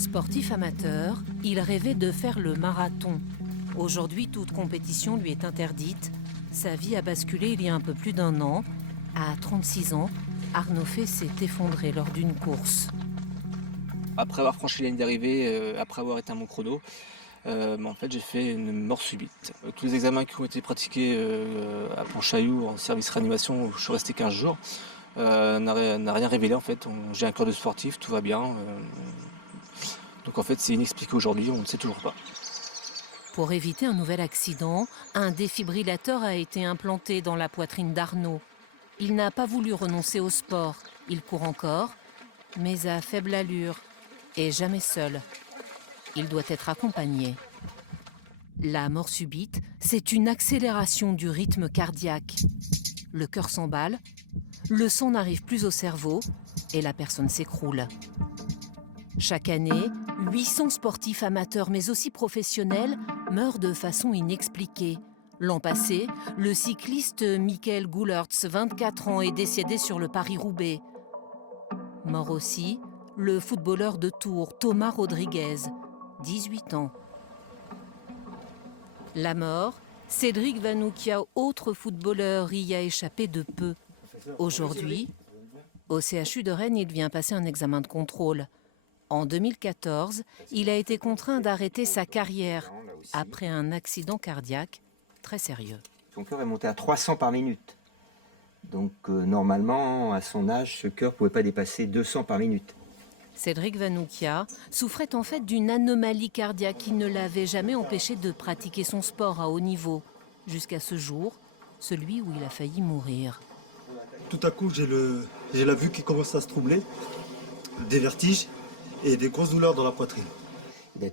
Sportif amateur, il rêvait de faire le marathon. Aujourd'hui, toute compétition lui est interdite. Sa vie a basculé il y a un peu plus d'1 an. À 36 ans, Arnaud Fay s'est effondré lors d'une course. Après avoir franchi la ligne d'arrivée, après avoir éteint mon chrono, en fait j'ai fait une mort subite. Tous les examens qui ont été pratiqués à Pontchaillou en service réanimation où je suis resté 15 jours n'a rien révélé en fait. J'ai un cœur de sportif, tout va bien. Donc en fait c'est inexpliqué aujourd'hui, on ne sait toujours pas. Pour éviter un nouvel accident, un défibrillateur a été implanté dans la poitrine d'Arnaud. Il n'a pas voulu renoncer au sport. Il court encore, mais à faible allure et jamais seul. Il doit être accompagné. La mort subite, c'est une accélération du rythme cardiaque. Le cœur s'emballe, le sang n'arrive plus au cerveau et la personne s'écroule. Chaque année, 800 sportifs amateurs mais aussi professionnels meurent de façon inexpliquée. L'an passé, le cycliste Michael Goulertz, 24 ans, est décédé sur le Paris-Roubaix. Mort aussi, le footballeur de Tours, Thomas Rodriguez, 18 ans. La mort, Cédric Vanoukia, autre footballeur, y a échappé de peu. Aujourd'hui, au CHU de Rennes, il vient passer un examen de contrôle. En 2014, il a été contraint d'arrêter sa carrière après un accident cardiaque très sérieux. Son cœur est monté à 300 par minute. Donc normalement, à son âge, ce cœur ne pouvait pas dépasser 200 par minute. Cédric Vanoukia souffrait en fait d'une anomalie cardiaque qui ne l'avait jamais empêché de pratiquer son sport à haut niveau, jusqu'à ce jour, celui où il a failli mourir. Tout à coup, j'ai la vue qui commence à se troubler, des vertiges et des grosses douleurs dans la poitrine.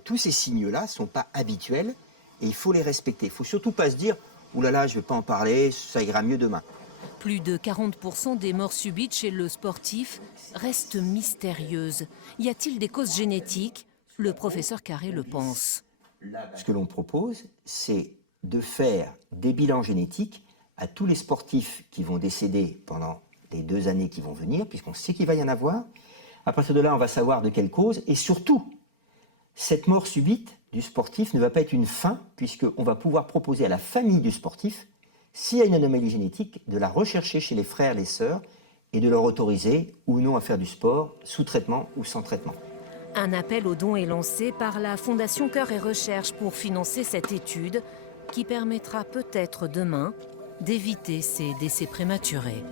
Tous ces signes-là ne sont pas habituels et il faut les respecter. Il ne faut surtout pas se dire « Ouh là là, je ne vais pas en parler, ça ira mieux demain ». Plus de 40% des morts subites chez le sportif restent mystérieuses. Y a-t-il des causes génétiques? Le professeur Carré le pense. Ce que l'on propose, c'est de faire des bilans génétiques à tous les sportifs qui vont décéder pendant les 2 années qui vont venir, puisqu'on sait qu'il va y en avoir. À partir de là, on va savoir de quelle cause. Et surtout, cette mort subite du sportif ne va pas être une fin, puisqu'on va pouvoir proposer à la famille du sportif, s'il y a une anomalie génétique, de la rechercher chez les frères, les sœurs, et de leur autoriser ou non à faire du sport, sous traitement ou sans traitement. Un appel aux dons est lancé par la Fondation Cœur et Recherche pour financer cette étude qui permettra peut-être demain d'éviter ces décès prématurés.